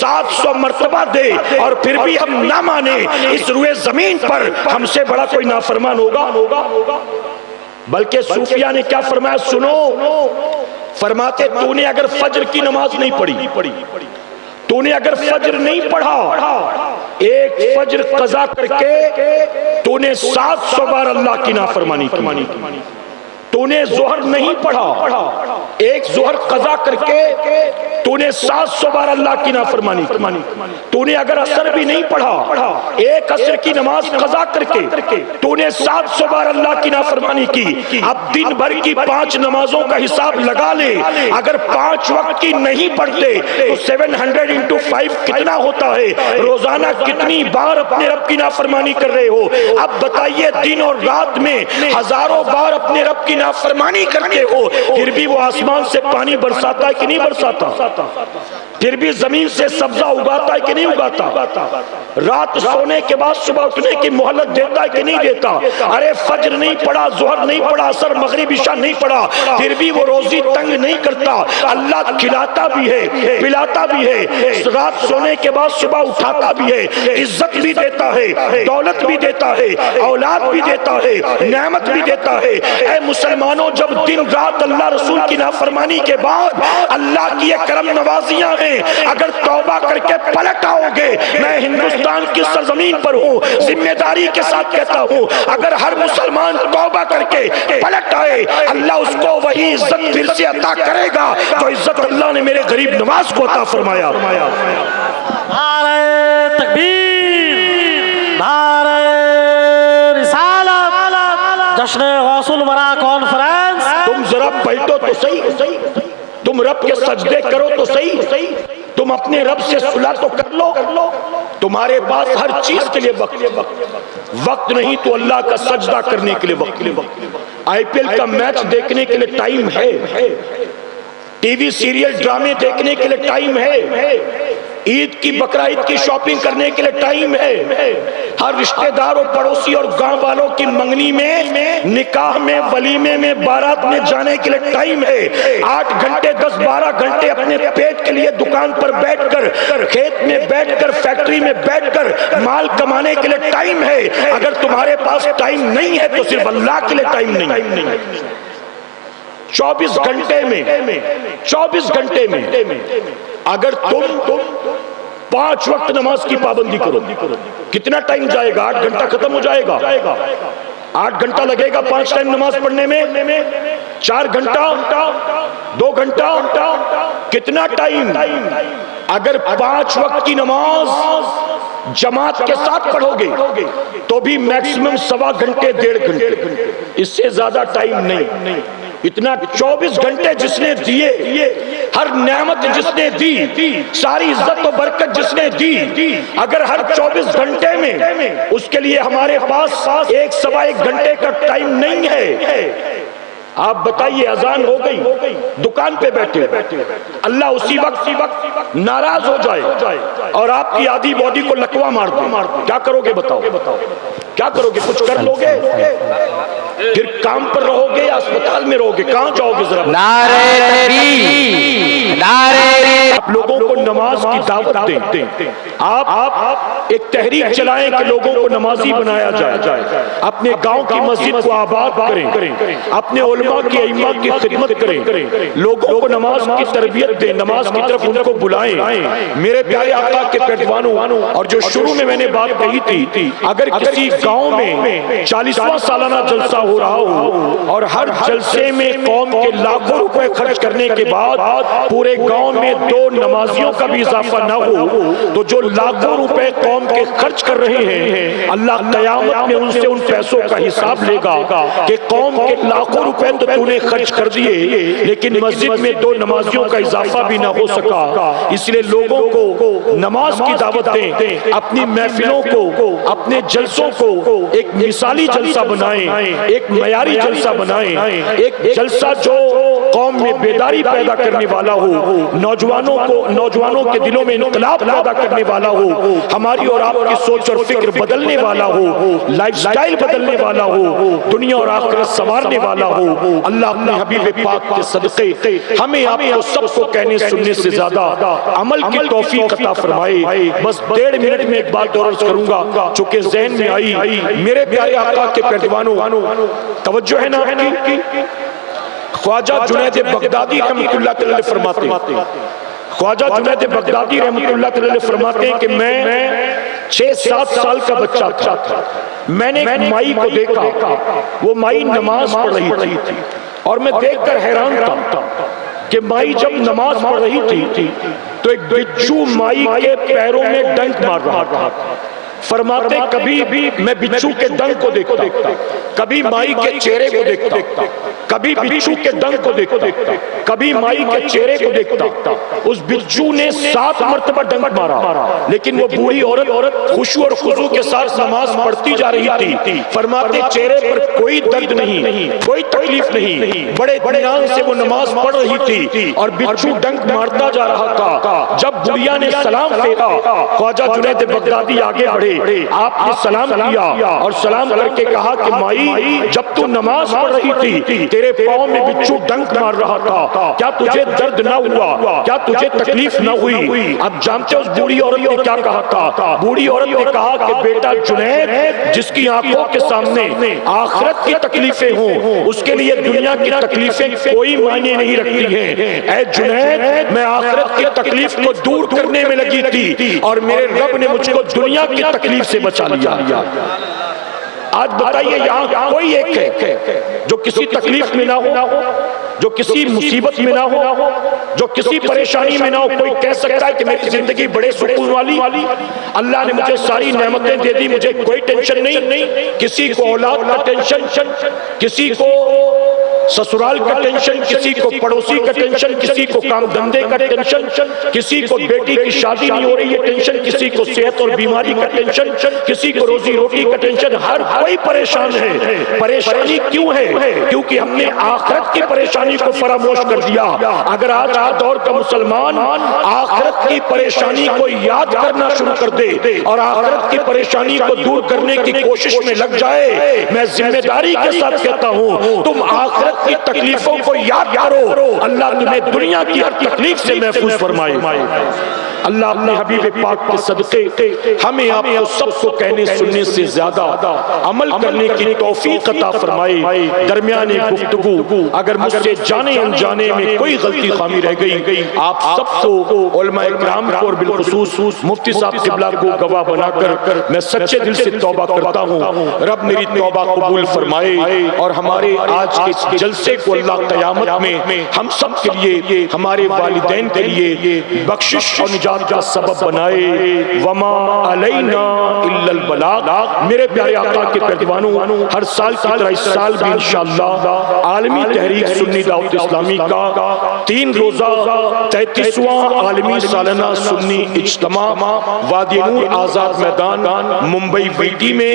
700 مرتبہ دے اور پھر بھی ہم نہ مانے، اس روئے زمین پر ہم سے بڑا کوئی نافرمان ہوگا؟ بلکہ صوفیاء نے کیا فرمایا سنو، فرماتے تو نے اگر فجر کی نماز نہیں پڑھی، تو نے اگر فجر نہیں پڑھا، ایک فجر قضا کر کے تو نے 700 بار اللہ کی نافرمانی کی۔ تو نے ظہر نہیں پڑھا، ایک ظہر قضا کر کے تو نے 700 بار اللہ کی نافرمانی کی۔ تو نے اگر عصر بھی نہیں پڑھا، ایک عصر کی نماز قضا کر کے تو نے 700 بار اللہ کی نافرمانی کی۔ اب دن بھر کی 5 نمازوں کا حساب لگا لے، اگر 5 وقت کی نہیں پڑھتے تو 700 into 5 کتنا ہوتا ہے؟ روزانہ کتنی بار اپنے رب کی نافرمانی کر رہے ہو؟ اب بتائیے دن اور رات میں ہزاروں بار اپنے رب کی نافرمانی کرتے ہو، پھر بھی وہ آسمان سے پانی برساتا ہے کہ نہیں برساتا؟ پھر بھی زمین سے سبزہ اگاتا ہے کہ نہیں اگاتا؟ رات سونے کے بعد صبح اٹھنے کی مہلت دیتا ہے کہ نہیں دیتا؟ ارے فجر نہیں پڑھا، ظہر نہیں پڑھا، عصر مغرب عشاء نہیں پڑھا، پھر بھی وہ روزی تنگ نہیں کرتا۔ اللہ کھلاتا بھی ہے، پلاتا بھی ہے، رات سونے کے بعد صبح اٹھاتا بھی ہے، عزت بھی دیتا ہے، دولت بھی دیتا ہے، اولاد بھی دیتا ہے، نعمت بھی دیتا ہے۔ اے مسلمانوں، جب دن رات اللہ رسول کی نافرمانی کے بعد اللہ کی یہ کرم نوازیاں ہیں، اگر توبہ کر کے پلٹ آؤ گے، میں ہندوستان کی سرزمین پر ہوں، ذمہ داری کے ساتھ کہتا ہوں، اگر ہر مسلمان توبہ کر کے پلٹ آئے، اللہ اس کو وہی عزت پھر سے عطا کرے گا جو عزت اللہ نے میرے غریب نواز کو عطا فرمایا۔ نعرہ تکبیر، نعرہ رسالت، جشن غوث الورا کانفرنس۔ تم ذرا پلٹو تو صحیح، تم رب کے سجدے کرو تو صحیح، تم اپنے رب سے صلح تو کر لو۔ تمہارے پاس ہر چیز کے لیے وقت نہیں تو اللہ کا سجدہ کرنے کے لیے وقت، آئی پی ایل کا میچ دیکھنے کے لیے ٹائم ہے، ٹی وی سیریل ڈرامے دیکھنے کے لیے ٹائم ہے، عید کی بقرہ عید کی شاپنگ کرنے کے لیے ٹائم ہے، ہر رشتہ دار اور پڑوسی اور گاؤں والوں کی منگنی میں، نکاح میں، ولیمے میں، بارات میں جانے کے لیے ٹائم ہے۔ 8 گھنٹے 10-12 گھنٹے اپنے پیٹ کے لیے دکان پر بیٹھ کر، کھیت میں بیٹھ کر، فیکٹری میں بیٹھ کر مال کمانے کے لیے ٹائم ہے۔ اگر تمہارے پاس ٹائم نہیں ہے تو صرف اللہ کے لیے ٹائم نہیں۔ 24 گھنٹے میں اگر تم 5 وقت نماز کی پابندی کرو، کتنا ٹائم جائے گا؟ 8 گھنٹہ ختم ہو جائے گا۔ 8 گھنٹہ لگے گا 5 ٹائم نماز پڑھنے میں، 4 گھنٹہ، 2 گھنٹہ، کتنا ٹائم؟ اگر 5 وقت کی نماز جماعت کے ساتھ پڑھو گے تو بھی میکسیمم 1.25 گھنٹے 1.5 گھنٹے، اس سے زیادہ ٹائم نہیں۔ اتنا 24 گھنٹے جس نے دیے، ہر نعمت جس نے دی، ساری عزت و برکت جس نے دی، اگر ہر 24 گھنٹے میں اس کے لیے ہمارے پاس 1 سوا 1 گھنٹے کا ٹائم نہیں ہے، آپ بتائیے اذان ہو گئی، دکان پہ بیٹھے، اللہ اسی وقت ناراض ہو جائے اور آپ کی آدھی باڈی کو لکوا مار دے، کیا کرو گے بتاؤ؟ کیا کرو گے؟ کچھ کر لو گے؟ پھر کام پر رہو گے یا اسپتال میں رہو گے؟ کہاں جاؤ گے ذرا؟ نعرہ تکبیر، نعرہ آپ لوگوں کو نماز کی دعوت دیں، آپ ایک تحریک چلائیں کہ لوگوں کو نمازی بنایا جائے، اپنے گاؤں کی مسجد کو آباد کریں، اپنے علماء کی ائمہ کی خدمت کریں، لوگوں کو نماز کی تربیت دیں، نماز کی طرف ان کو بلائیں۔ میرے پیارے آقا کے پیروانوں، اور جو شروع میں نے بات کہی تھی، اگر کسی گاؤں میں 40واں سالانہ جلسہ ہو رہا ہو اور ہر جلسے میں قوم کے لاکھوں روپے خرچ کرنے کے بعد پورے گاؤں میں 2 نمازیوں کا بھی اضافہ نہ ہو، تو جو لاکھوں روپے قوم کے خرچ کر رہے ہیں، اللہ قیامت میں ان سے ان پیسوں کا حساب لے گا کہ قوم کے لاکھوں روپے تو نے خرچ کر دیے لیکن مسجد میں 2 نمازیوں کا اضافہ بھی نہ ہو سکا۔ اس لیے لوگوں کو نماز کی دعوت دیں، اپنی محفلوں کو، اپنے جلسوں کو ایک مثالی جلسہ بنائیں، ایک معیاری جلسہ بنائیں، ایک جلسہ جو قوم میں بیداری پیدا کرنے والا ہو، نوجوانوں کے دلوں میں انقلاب پیدا کرنے والا ہو، ہماری اور آپ کی سوچ اور فکر بدلنے والا ہو، لائف سٹائل بدلنے والا ہو، دنیا اور آخرت سنوارنے والا ہو۔ اللہ اپنے حبیب پاک کے صدقے ہمیں آپ کو سب کو کہنے سننے سے زیادہ عمل کی توفیق عطا فرمائے۔ بس 1.5 منٹ میں ایک بات اور عرض کروں گا چونکہ ذہن میں آئی، میرے پیارے آقا کے پیروانوں، توجہ ہے نا کی؟ خواجہ جنید بغدادی رحمۃ اللہ تعالی فرماتے ہیں، خواجہ جنید بغدادی رحمۃ اللہ تعالی فرماتے ہیں کہ میں 6-7 سال کا بچہ تھا، میں نے ایک مائی کو دیکھا، وہ مائی نماز پڑھ رہی تھی اور میں دیکھ کر حیران تھا کہ مائی جب نماز پڑھ رہی تھی تو ایک بچھو مائی کے پیروں میں ڈنک مار رہا تھا۔ فرماتے کبھی بھی میں بچھو کے ڈنک کو دیکھتا، کبھی مائی کے چہرے کو دیکھتا، کبھی بچھو کے ڈنک کو دیکھتا، کبھی مائی کے چہرے کو دیکھتا۔ اس بچھو نے 7 مرتبہ ڈنک مارا لیکن وہ بوڑھی عورت خشوع اور خضوع کے ساتھ نماز پڑھتی جا رہی تھی۔ فرماتے چہرے پر کوئی درد نہیں، کوئی تکلیف نہیں، بڑے اطمینان سے وہ نماز پڑھ رہی تھی اور بچھو ڈنک مارتا جا رہا تھا۔ جب بڑھیا نے سلام پھیرا، خواجہ جنید بغدادی آگے بڑھے، آپ نے سلام کیا اور سلام کر کے کہا کہ مائی جب تو نماز پڑھ رہی تھی تیرے پاؤں میں بچھو ڈنک مار رہا تھا، کیا تجھے درد نہ ہوا؟ کیا تجھے تکلیف نہ ہوئی؟ اب جانتے ہو اس بوڑھی عورت نے کیا کہا تھا؟ بوڑھی عورت نے کہا کہ بیٹا جنید، جس کی آنکھوں کے سامنے آخرت کی تکلیفیں ہوں اس کے لیے دنیا کی تکلیفیں کوئی معنی نہیں رکھتی ہیں۔ اے جنید، میں آخرت کی تکلیف کو دور کرنے میں لگی تھی اور میرے رب نے مجھ کو دنیا کی تکلیف سے بچا لیا۔ آج بتائیے یہاں کوئی ایک ہے جو کسی تکلیف میں نہ ہو، جو کسی مصیبت میں نہ ہو، جو کسی پریشانی میں نہ ہو؟ کوئی کہہ سکتا ہے کہ میری زندگی بڑے سکون والی، اللہ نے مجھے ساری نعمتیں دے دی، مجھے کوئی ٹینشن نہیں؟ کسی کو اولاد کا ٹینشن، کسی کو سسرال کا ٹینشن، کسی کو پڑوسی کا ٹینشن، کسی کو کام دھندے کا ٹینشن، کسی کو بیٹی کی شادی نہیں ہو رہی ہے ٹینشن، کسی کو صحت اور بیماری کا ٹینشن، کسی کو روزی روٹی کا ٹینشن۔ ہر کوئی پریشان ہے۔ پریشانی کیوں ہے؟ کیونکہ ہم نے آخرت کی پریشانی کو فراموش کر دیا۔ اگر آج کا دور کا مسلمان آخرت کی پریشانی کو یاد کرنا شروع کر دے اور آخرت کی پریشانی کو دور کرنے کی کوشش میں لگ جائے، میں ذمہ داری کے ساتھ کہتا ہوں تم آخرت کی تکلیفوں کو یاد کرو، اللہ تمہیں دنیا کی ہر تکلیف سے محفوظ فرمائے۔ اللہ اپنے حبیب پاک کے صدقے ہمیں آپ کو سب کو کہنے سننے سے زیادہ عمل کرنے کی توفیق عطا فرمائے۔ درمیان گفتگو اگر مجھ سے جانے انجانے میں کوئی غلطی خامی رہ گئی، آپ سب کو، علماء اکرام کو اور بالخصوص مفتی صاحب قبلہ کو گواہ بنا کر میں سچے دل سے توبہ کرتا ہوں۔ رب میری توبہ قبول فرمائے اور ہمارے آج کے جلسے کو اللہ قیامت میں ہم سب کے لیے، ہمارے والدین کے لیے بخشش اور نجات کا سبب بنائے۔ وما علینا الا البلاغ۔ الفلاح۔ میرے پیارے آقا کے پہلوانوں، ہر سال کی طرح اس سال بھی انشاءاللہ عالمی تحریک سنی دعوت اسلامی کا 3 روزہ 33واں عالمی سالانہ سنی اجتماع وادی نور آزاد میدان ممبئی ویٹی میں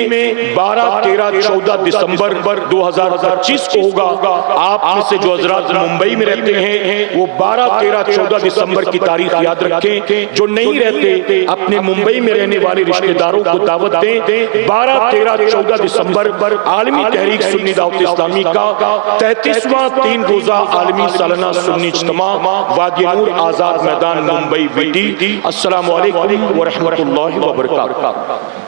12، 13، 14 دسمبر 2025 کو ہوگا۔ آپ میں سے جو حضرات ممبئی میں رہتے ہیں وہ 12، 13، 14 دسمبر کی تاریخ یاد رکھیں۔ جو نہیں رہتے اپنے ممبئی میں رہنے والے رشتہ داروں کو دعوت دیں۔ 12، 13، 14 دسمبر عالمی تحریک سنی دعوت اسلامی کا 33واں 3 روزہ عالمی سالانہ سنی اجتماع وادی نور آزاد میدان ممبئی ویٹی۔ السلام علیکم ورحمۃ اللہ وبرکاتہ۔